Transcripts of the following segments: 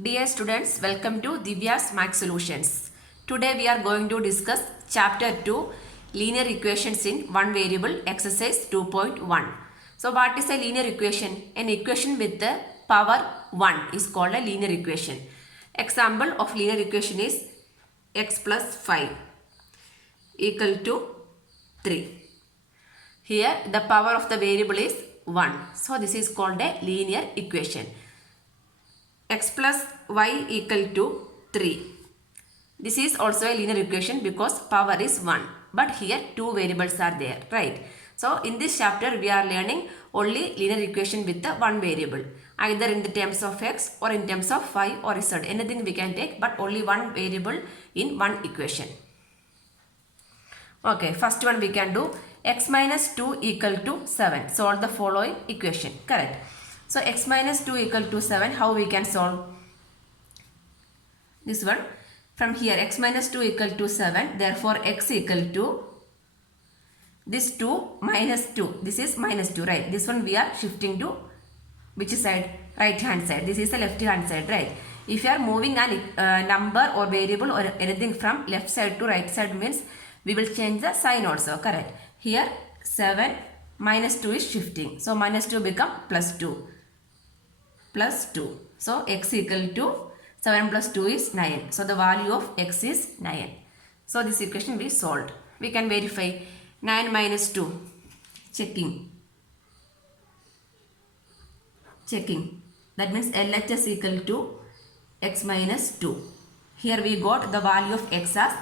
Dear students, welcome to Divya's Math Solutions. Today we are going to discuss Chapter 2 Linear Equations in One Variable Exercise 2.1. So what is a linear equation? An equation with the power 1 is called a linear equation. Example of linear equation is x plus 5 equal to 3. Here the power of the variable is 1. So this is called a linear equation. X plus y equal to 3. This is also a linear equation because power is 1. But here two variables are there, right? So in this chapter we are learning only linear equation with the one variable. Either in the terms of x or in terms of y or z. Anything we can take, but only one variable in one equation. Okay, first one we can do x minus 2 equal to 7. Solve the following equation. Correct. So x minus 2 equal to 7. How we can solve this one? From here x minus 2 equal to 7. Therefore x equal to this 2 minus 2. This is minus 2, right? This one we are shifting to which side? Right hand side. This is the left hand side, right? If you are moving a number or variable or anything from left side to right side means we will change the sign also, correct? Here 7 minus 2 is shifting. So minus 2 become plus 2. Plus 2. So x equal to 7 plus 2 is 9. So the value of x is 9. So this equation will be solved. We can verify 9 minus 2. Checking. That means LHS equal to x minus 2. Here we got the value of x as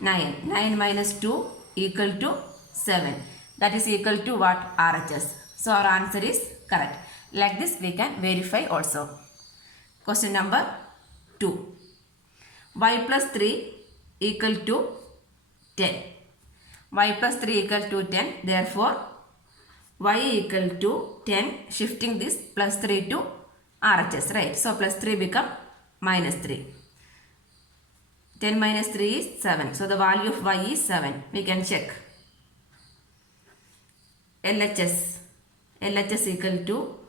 9. 9 minus 2 equal to 7. That is equal to what? RHS. So our answer is correct. Like this we can verify also. Question number 2. Y plus 3 equal to 10. Y plus 3 equal to 10. Therefore, y equal to 10. Shifting this plus 3 to RHS. Right. So plus 3 become minus 3. 10 minus 3 is 7. So the value of y is 7. We can check. LHS equal to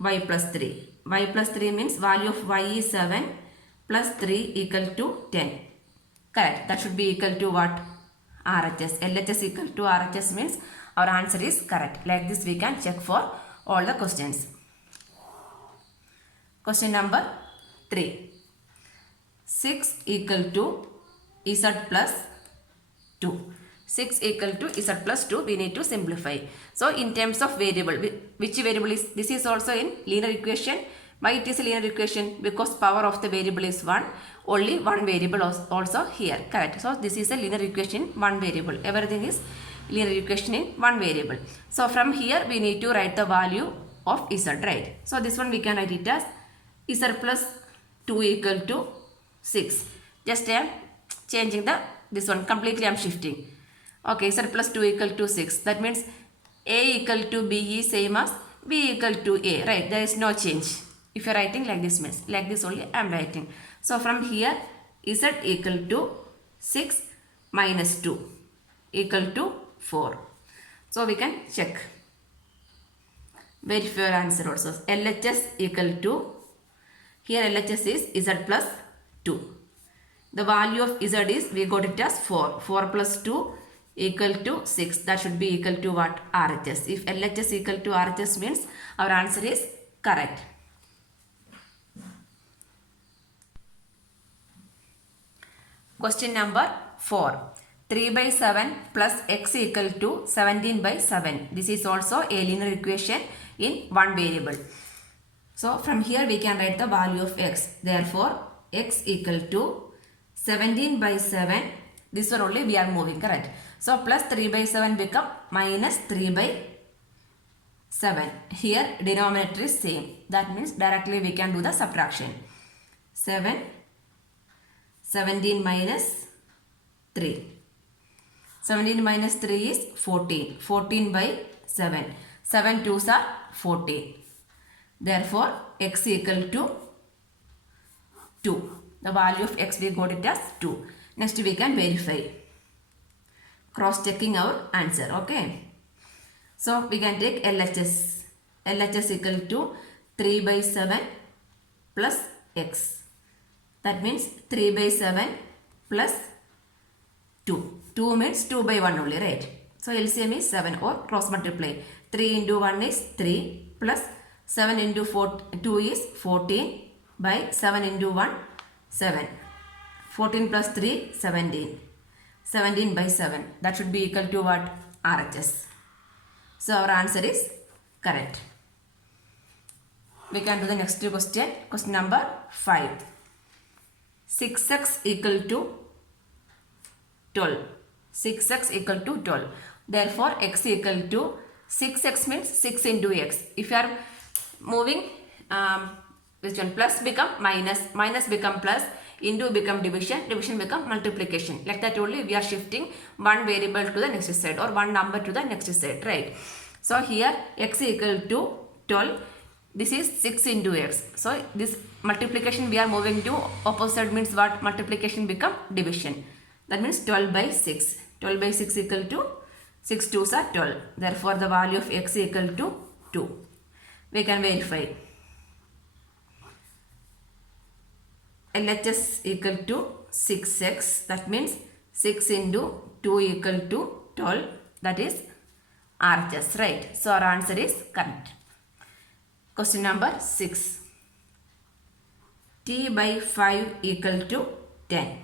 y plus 3. Y plus 3 means value of y is 7 plus 3 equal to 10. Correct. That should be equal to what? RHS. LHS equal to RHS means our answer is correct. Like this we can check for all the questions. Question number 3. 6 equal to z plus 2. 6 equal to z plus 2, we need to simplify. So in terms of variable, which variable is, this is also in linear equation. Why it is a linear equation? Because power of the variable is 1. Only one variable also here, correct. So this is a linear equation, one variable. Everything is linear equation in one variable. So from here we need to write the value of z, right? So this one we can write it as z plus 2 equal to 6. Just I am changing this one, completely I am shifting. Okay, z plus 2 equal to 6. That means a equal to b is same as b equal to a, right? There is no change. If you are writing like this means, like this only I am writing. So from here z equal to 6 minus 2 equal to 4. So we can check. Verify your answer also. LHS equal to, here LHS is z plus 2. The value of z is, we got it as 4. 4 plus 2 equal to 6. That should be equal to what? RHS. If LHS equal to RHS means our answer is correct. Question number 4. 3 by 7 plus x equal to 17 by 7. This is also a linear equation in one variable. So from here we can write the value of x. Therefore, x equal to 17 by 7. This one only we are moving, correct? So plus 3 by 7 become minus 3 by 7. Here denominator is same. That means directly we can do the subtraction. 17 minus 3. 17 minus 3 is 14. 14 by 7. 7 2s are 14. Therefore, x equal to 2. The value of x we got it as 2. Next we can verify. Cross checking our answer. Okay. So we can take LHS. LHS equal to 3 by 7 plus x. That means 3 by 7 plus 2. 2 means 2 by 1 only, right? So LCM is 7 or cross multiply. 3 into 1 is 3 plus 7 into 2 is 14 by 7 into 1, 7. 14 plus 3, 17. 17 by 7. That should be equal to what? RHS. So our answer is correct. We can do the next question. Question number 5. 6x equal to 12. 6x equal to 12. Therefore, x equal to 6x means 6 into x. If you are moving which one? Plus become minus, minus become plus, into become division, division become multiplication. Like that only we are shifting one variable to the next side or one number to the next side, right? So here x equal to 12. This is 6 into x. So this multiplication we are moving to opposite means what? Multiplication become division. That means 12 by 6. 12 by 6 equal to 6 2s are 12. Therefore the value of x equal to 2. We can verify. LHS equal to 6x. That means 6 into 2 equal to 12. That is RHS, right? So our answer is correct. Question number 6. T by 5 equal to 10.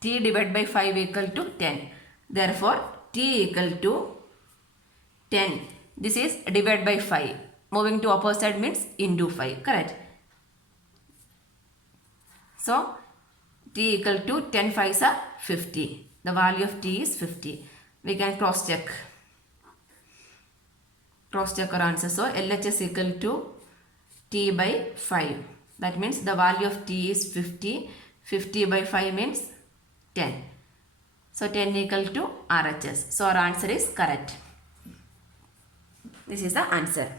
T divided by 5 equal to 10. Therefore, T equal to 10. This is divided by 5. Moving to opposite means into 5. Correct. So, T equal to 10 5s are 50. The value of T is 50. We can cross check. Cross check our answer. So, LHS equal to T by 5. That means the value of T is 50. 50 by 5 means 10. So, 10 equal to RHS. So, our answer is correct. This is the answer.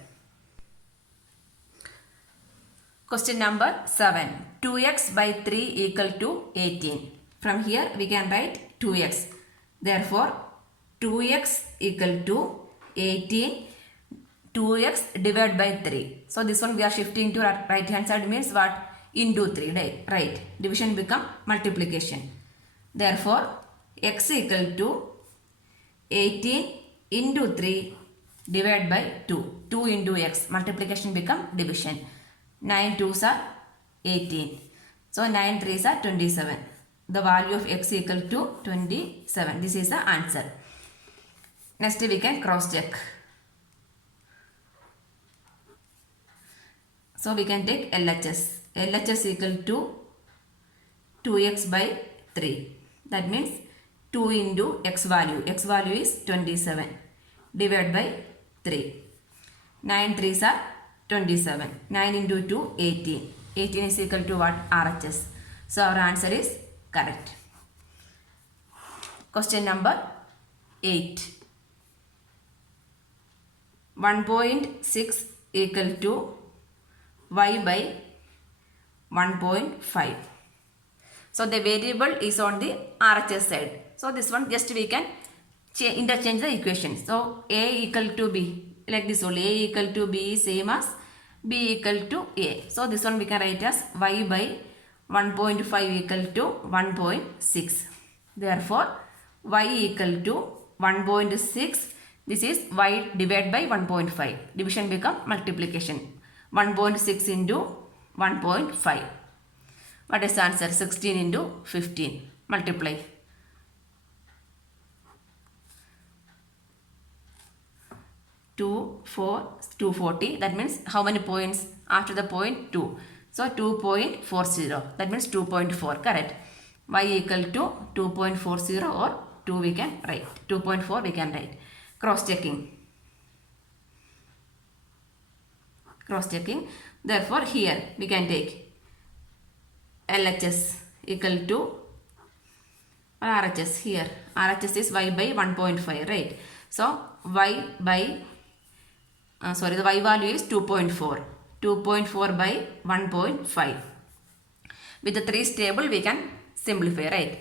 Question number 7. 2x by 3 equal to 18. From here we can write 2x. Therefore, 2x equal to 18. 2x divided by 3. So, this one we are shifting to right hand side means what? Into 3, right? Division become multiplication. Therefore, x equal to 18 into 3 divided by 2. 2 into x. Multiplication become division. 9 2s are 18. So, 9 3s are 27. The value of x equal to 27. This is the answer. Next we can cross check. So, we can take LHS. LHS equal to 2x by 3. That means 2 into x value. X value is 27. Divided by 3. 9 3s are 27. 9 into 2, 18. 18 is equal to what? RHS. So, our answer is correct. Question number 8. 1.6 equal to y by 1.5. So, the variable is on the RHS side. So, this one just we can interchange the equation. So, A equal to B. Like this only. A equal to B is same as B equal to A. So, this one we can write as y by 1.5 equal to 1.6. Therefore, y equal to 1.6. This is y divided by 1.5. Division become multiplication. 1.6 into 1.5. What is the answer? 16 into 15. Multiply. 240. That means how many points after the point 2? So 2.40. That means 2.4. Correct. Y equal to 2.40 or 2 we can write. 2.4 we can write. Cross checking. Cross checking. Therefore, here we can take LHS equal to RHS. Here RHS is y by 1.5, right? So, y by the y value is 2.4. 2.4 by 1.5. With the 3's table we can simplify, right?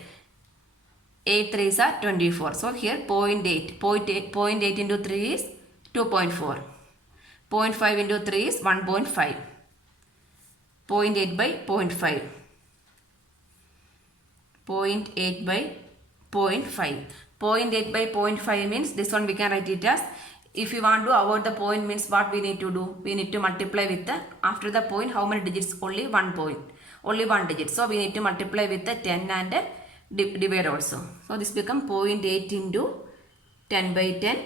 8 3s are 24. So, here 0.8. 0.8 into 3 is 2.4. 0.5 into 3 is 1.5. 0.8 by 0.5. 0.8 by 0.5. 0.8 by 0.5 means this one we can write it as, if you want to avoid the point means what we need to do? We need to multiply with the, after the point how many digits? Only one point. Only one digit. So we need to multiply with the 10 and divide also. So this become 0.8 into 10 by 10.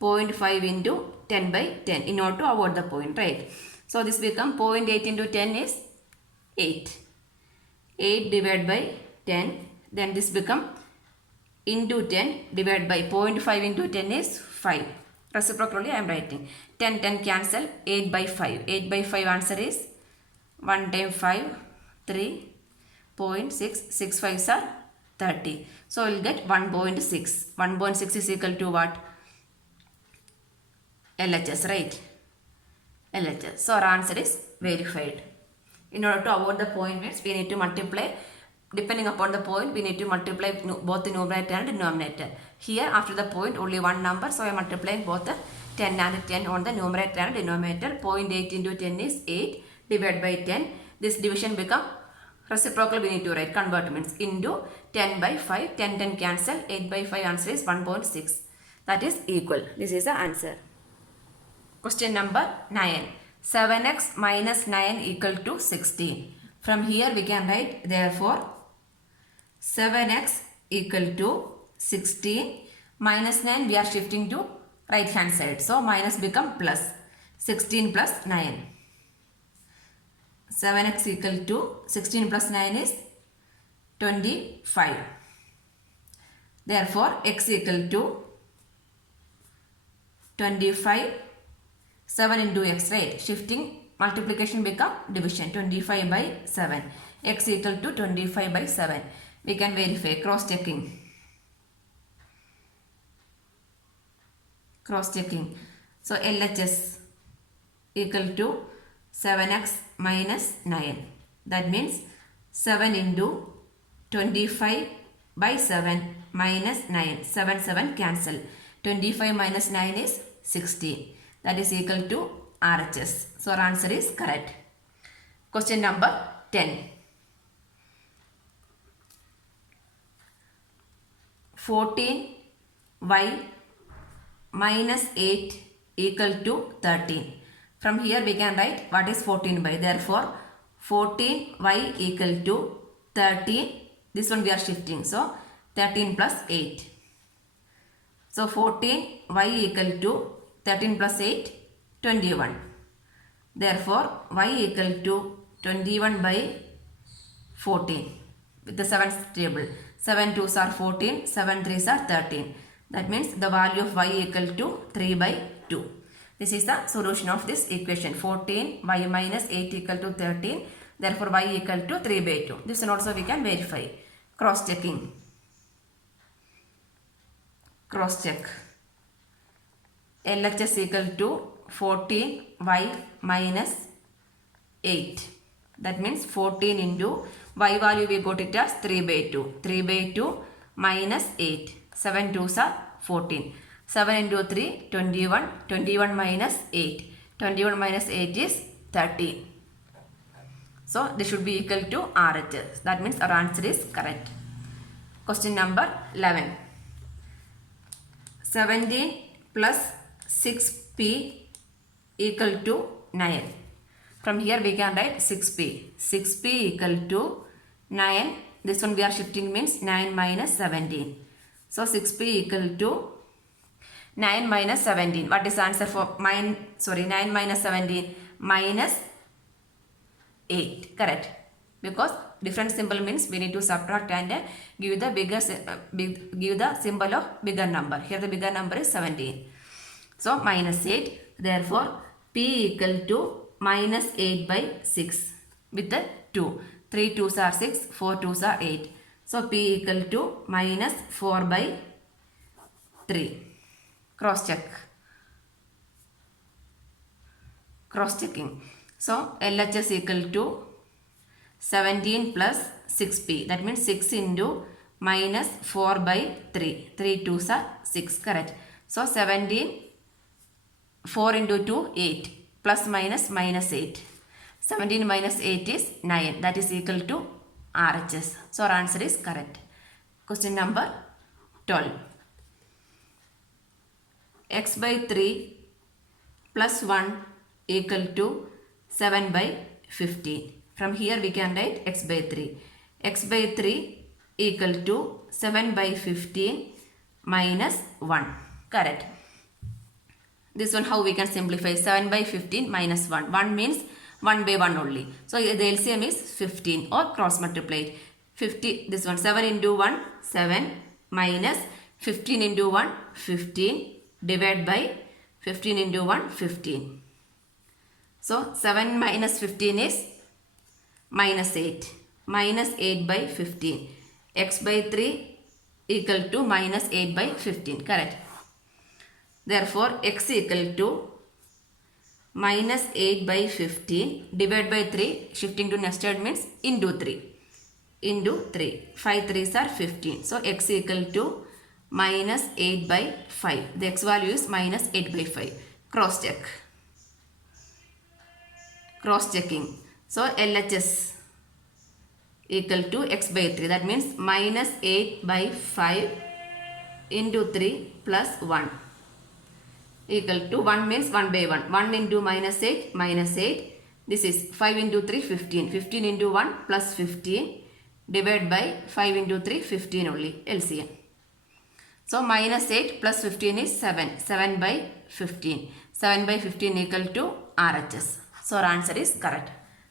0.5 into 10 by 10 in order to avoid the point, right? So this become 0.8 into 10 is 8. 8 divided by 10. Then this become into 10 divided by 0.5 into 10 is 5. Reciprocally I am writing. 10 cancel. 8 by 5. 8 by 5 answer is 1 times 5, 3.6. 6 5s are 30. So we will get 1.6. 1.6 is equal to what? LHS, right? LHS. So our answer is verified. In order to avoid the point means we need to multiply, depending upon the point we need to multiply both the numerator and denominator. Here after the point only one number, so I am multiplying both the 10 and 10 on the numerator and denominator. 0.8 into 10 is 8 divided by 10. This division become reciprocal, we need to write convert means into 10 by 5. 10 cancel. 8 by 5 answer is 1.6. That is equal. This is the answer. Question number 9. 7x minus 9 equal to 16. From here we can write, therefore 7x equal to 16. Minus 9 we are shifting to right hand side. So minus become plus. 16 plus 9. 7x equal to 16 plus 9 is 25. Therefore x equal to 25. 7 into x, right? Shifting, multiplication become division. 25 by 7. X equal to 25 by 7. We can verify, cross checking. Cross checking. So LHS equal to 7x minus 9. That means 7 into 25 by 7 minus 9. 7 cancel. 25 minus 9 is 60. That is equal to RHS. So our answer is correct. Question number 10. 14y minus 8 equal to 13. From here we can write what is 14 by. Therefore 14y equal to 13. This one we are shifting. So 13 plus 8. So 14y equal to 13 plus 8, 21. Therefore, y equal to 21 by 14 with the 7th table. 7 2s are 14, 7 3s are 13. That means the value of y equal to 3 by 2. This is the solution of this equation. 14 y minus 8 equal to 13. Therefore, y equal to 3 by 2. This one also we can verify. Cross checking. Cross check. LHS equal to 14y minus 8. That means 14 into y value we got it as 3 by 2. 3 by 2 minus 8. 7 2s are 14. 7 into 3, 21. 21 minus 8. 21 minus 8 is 13. So this should be equal to RHS. That means our answer is correct. Question number 11. 17 plus 6p equal to 9. From here we can write 6p. 6p equal to 9. This one we are shifting means 9 minus 17. So 6p equal to 9 minus 17. What is the answer for 9 minus 17? Minus 8. Correct. Because different symbol means we need to subtract and give the give the symbol of bigger number. Here the bigger number is 17. So minus 8. Therefore p equal to minus 8 by 6 with the 2. 3 2s are 6, 4 2s are 8. So p equal to minus 4 by 3. Cross check. Cross checking. So LHS equal to 17 plus 6p. That means 6 into minus 4 by 3. 3 2s are 6. Correct. So 17, 4 into 2, 8. Plus minus minus 8. 17 minus 8 is 9. That is equal to RHS. So our answer is correct. Question number 12. X by 3 plus 1 equal to 7 by 15. From here we can write x by 3. X by 3 equal to 7 by 15 minus 1. Correct. This one how we can simplify? 7 by 15 minus 1. 1 means 1 by 1 only. So the LCM is 15 or cross multiplied. 50, this one 7 into 1 7 minus 15 into 1 15 divided by 15 into 1 15. So 7 minus 15 is minus 8. Minus 8 by 15. X by 3 equal to minus 8 by 15. Correct. Therefore x equal to minus 8 by 15 divided by 3. Shifting to next word means into 3. Into 3. 5 3s are 15. So x equal to minus 8 by 5. The x value is minus 8 by 5. Cross check. Cross checking. So LHS equal to x by 3. That means minus 8 by 5 into 3 plus 1 equal to 1 means 1 by 1. 1 into minus 8 minus 8. This is 5 into 3 15. 15 into 1 plus 15 divided by 5 into 3 15 only LCM. So minus 8 plus 15 is 7. 7 by 15. 7 by 15 equal to RHS. So our answer is correct.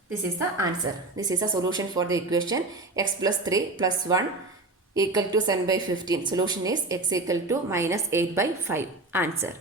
This is the answer. This is a solution for the equation x plus 3 plus 1 equal to 7 by 15. Solution is x equal to minus 8 by 5. Answer.